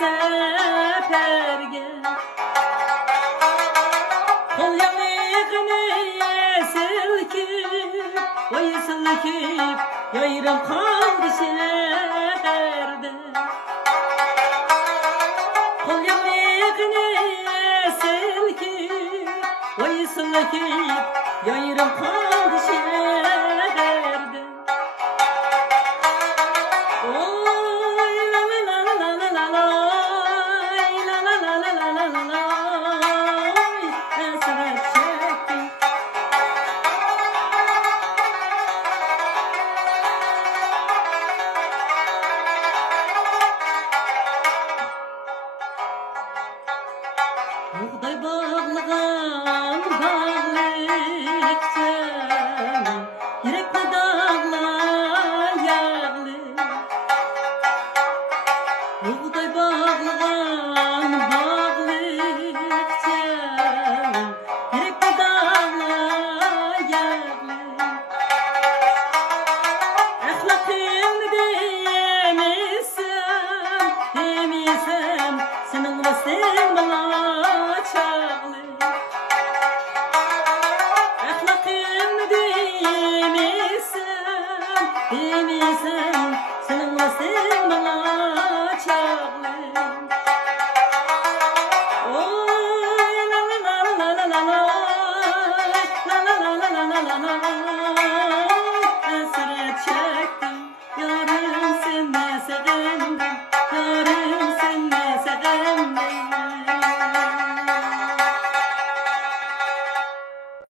seferge kol yanıqını silkip oy silkip yayrım kaldı şehirde kol yanıqını silkip oy silkip yayrım kaldı şehirde Buğday bağlagan bağlıkça yürekli dağlar yağlı Buğday bağlagan